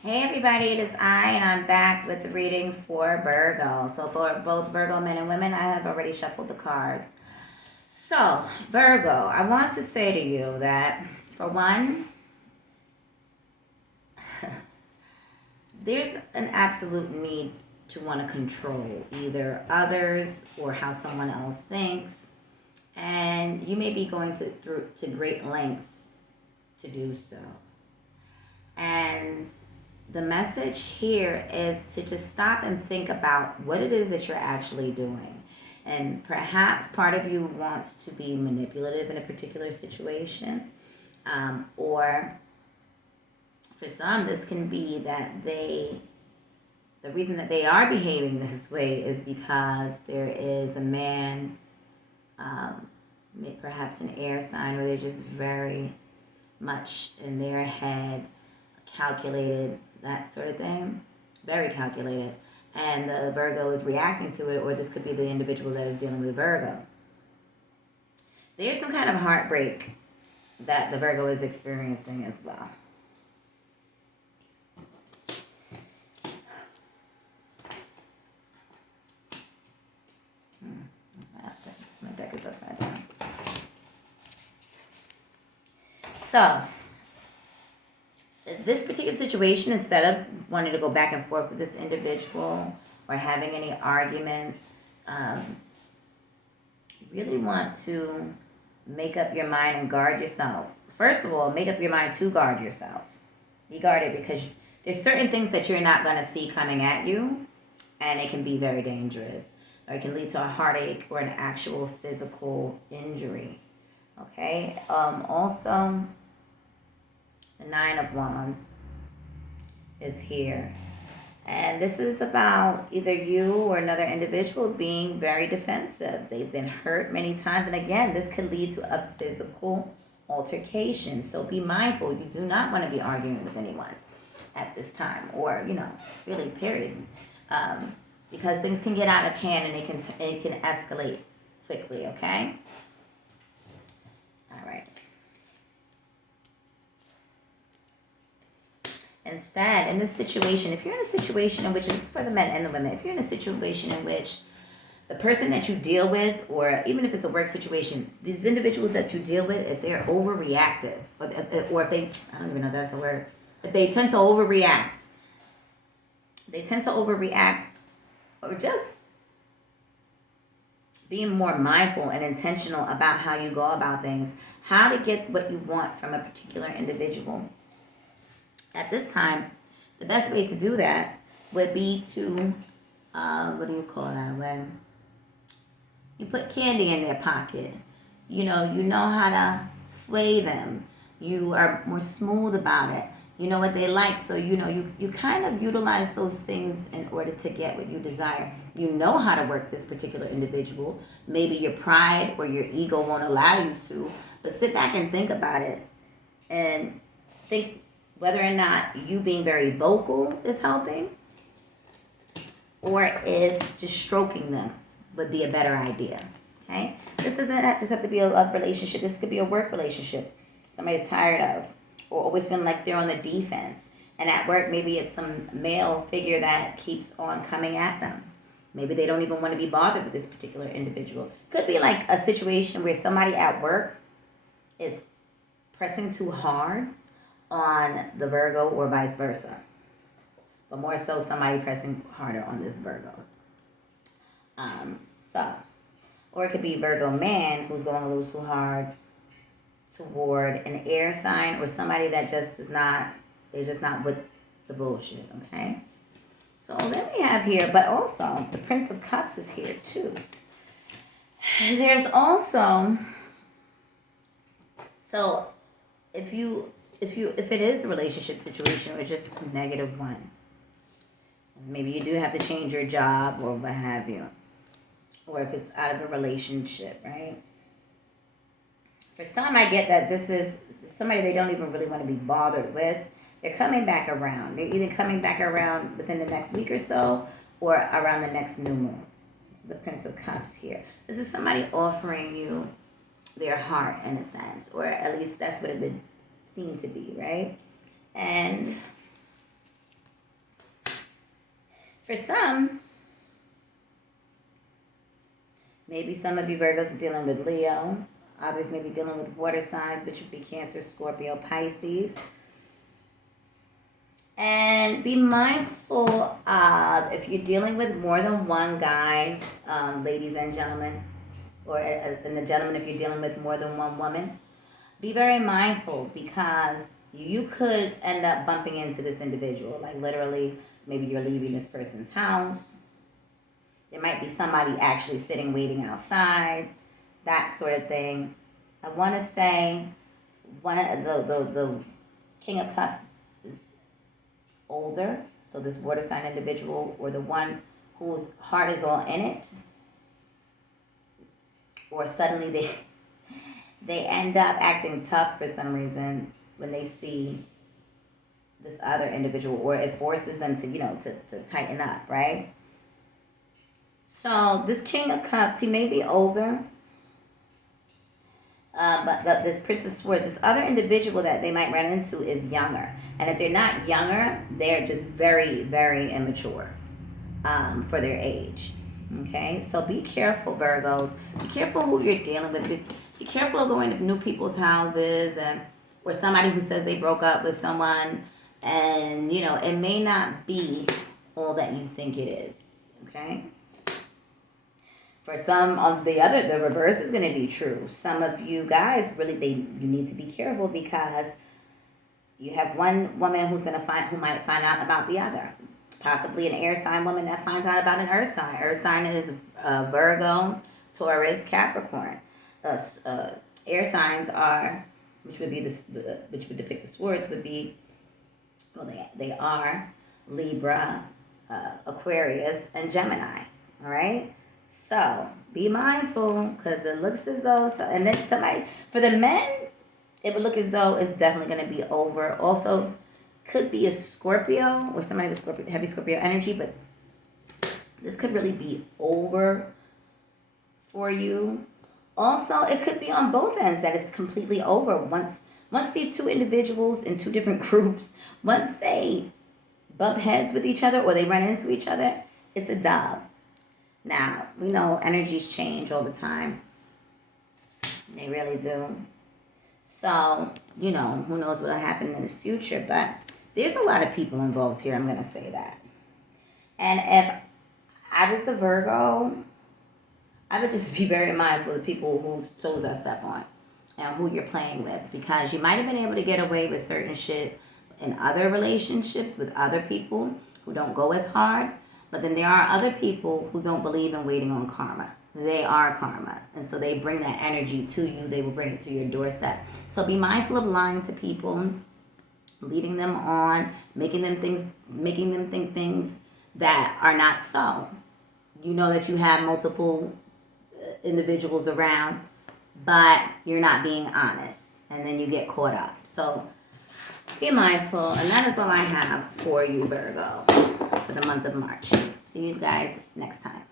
Hey everybody, it is I, and I'm back with the reading for Virgo. So, for both Virgo men and women, I have already shuffled the cards. So, Virgo, I want to say to you that, for one, there's an absolute need to want to control either others or how someone else thinks, and you may be going to great lengths to do so. And the message here is to just stop and think about what it is that you're actually doing. And perhaps part of you wants to be manipulative in a particular situation. Or for some, this can be that the reason that they are behaving this way is because there is a man, um, perhaps an air sign, or they're just very much in their head, calculated, that sort of thing. Very calculated. And the Virgo is reacting to it, or this could be the individual that is dealing with Virgo. There's some kind of heartbreak that the Virgo is experiencing as well. My deck is upside down. So, this particular situation, instead of wanting to go back and forth with this individual or having any arguments, really want to make up your mind and guard yourself. First of all, make up your mind to guard yourself. Be guarded, because there's certain things that you're not going to see coming at you, and it can be very dangerous, or it can lead to a heartache or an actual physical injury. Okay. Also, the Nine of Wands is here. And this is about either you or another individual being very defensive. They've been hurt many times. And again, this could lead to a physical altercation. So be mindful. You do not want to be arguing with anyone at this time, or, really, period. Because things can get out of hand, and it can escalate quickly, okay? All right. Instead, in this situation, if you're in a situation in which it's for the men and the women, if you're in a situation in which the person that you deal with, or even if it's a work situation, these individuals that you deal with, if they're overreactive, or if they, I don't even know if that's a word, if they tend to overreact, or just being more mindful and intentional about how you go about things, how to get what you want from a particular individual. At this time, the best way to do that would be to, what do you call that, when you put candy in their pocket. You know how to sway them. You are more smooth about it. You know what they like, so you kind of utilize those things in order to get what you desire. You know how to work this particular individual. Maybe your pride or your ego won't allow you to, but sit back and think about it, and think whether or not you being very vocal is helping, or if just stroking them would be a better idea. Okay? This doesn't just have to be a love relationship. This could be a work relationship. Somebody's tired of, or always feeling like they're on the defense. And at work, maybe it's some male figure that keeps on coming at them. Maybe they don't even want to be bothered with this particular individual. Could be like a situation where somebody at work is pressing too hard on the Virgo, or vice versa. But more so, somebody pressing harder on this Virgo. Or it could be Virgo man who's going a little too hard toward an air sign, or somebody that just is not, they're just not with the bullshit, okay? So then we have here, but also the Prince of Cups is here too. There's also, so if it is a relationship situation or just a negative one, maybe you do have to change your job or what have you, or if it's out of a relationship, right? For some, I get that this is somebody they don't even really want to be bothered with. They're coming back around. They're either coming back around within the next week or so, or around the next new moon. This is the Prince of Cups here. This is somebody offering you their heart, in a sense, or at least that's what it would seem to be, right? And For some, maybe some of you Virgos are dealing with Leo. Others may be dealing with water signs, which would be Cancer, Scorpio, Pisces. And be mindful of if you're dealing with more than one guy, ladies and gentlemen, and the gentlemen, if you're dealing with more than one woman, be very mindful because you could end up bumping into this individual. Like literally, maybe you're leaving this person's house. There might be somebody actually sitting waiting outside, that sort of thing. I want to say one of the King of Cups is older, so this water sign individual or the one whose heart is all in it, or suddenly they end up acting tough for some reason when they see this other individual, or it forces them to to tighten up, right? So this King of Cups, he may be older, but this Prince of Swords, this other individual that they might run into is younger. And if they're not younger, they're just very, very immature for their age. Okay? So be careful, Virgos. Be careful who you're dealing with. Be careful of going to new people's houses or somebody who says they broke up with someone. And, it may not be all that you think it is. Okay? For some, the reverse is going to be true. Some of you guys really, you need to be careful because you have one woman who might find out about the other. Possibly an air sign woman that finds out about an earth sign. Earth sign is Virgo, Taurus, Capricorn. Air signs are, which would depict the swords, would be, well, they are Libra, Aquarius, and Gemini. All right. So be mindful because it looks as though, and then for the men, it would look as though it's definitely going to be over. Also, could be a Scorpio or somebody with heavy Scorpio energy, but this could really be over for you. Also, it could be on both ends that it's completely over. Once these two individuals in two different groups, once they bump heads with each other or they run into each other, it's a dub. Now, we know energies change all the time. They really do. So, who knows what will happen in the future, but there's a lot of people involved here, I'm going to say that. And if I was the Virgo, I would just be very mindful of the people whose toes I step on and who you're playing with, because you might have been able to get away with certain shit in other relationships with other people who don't go as hard. But then there are other people who don't believe in waiting on karma. They are karma. And so they bring that energy to you. They will bring it to your doorstep. So be mindful of lying to people, leading them on, making them think things that are not so. You know that you have multiple individuals around, but you're not being honest. And then you get caught up. So be mindful. And that is all I have for you, Virgo, for the month of March. See you guys next time.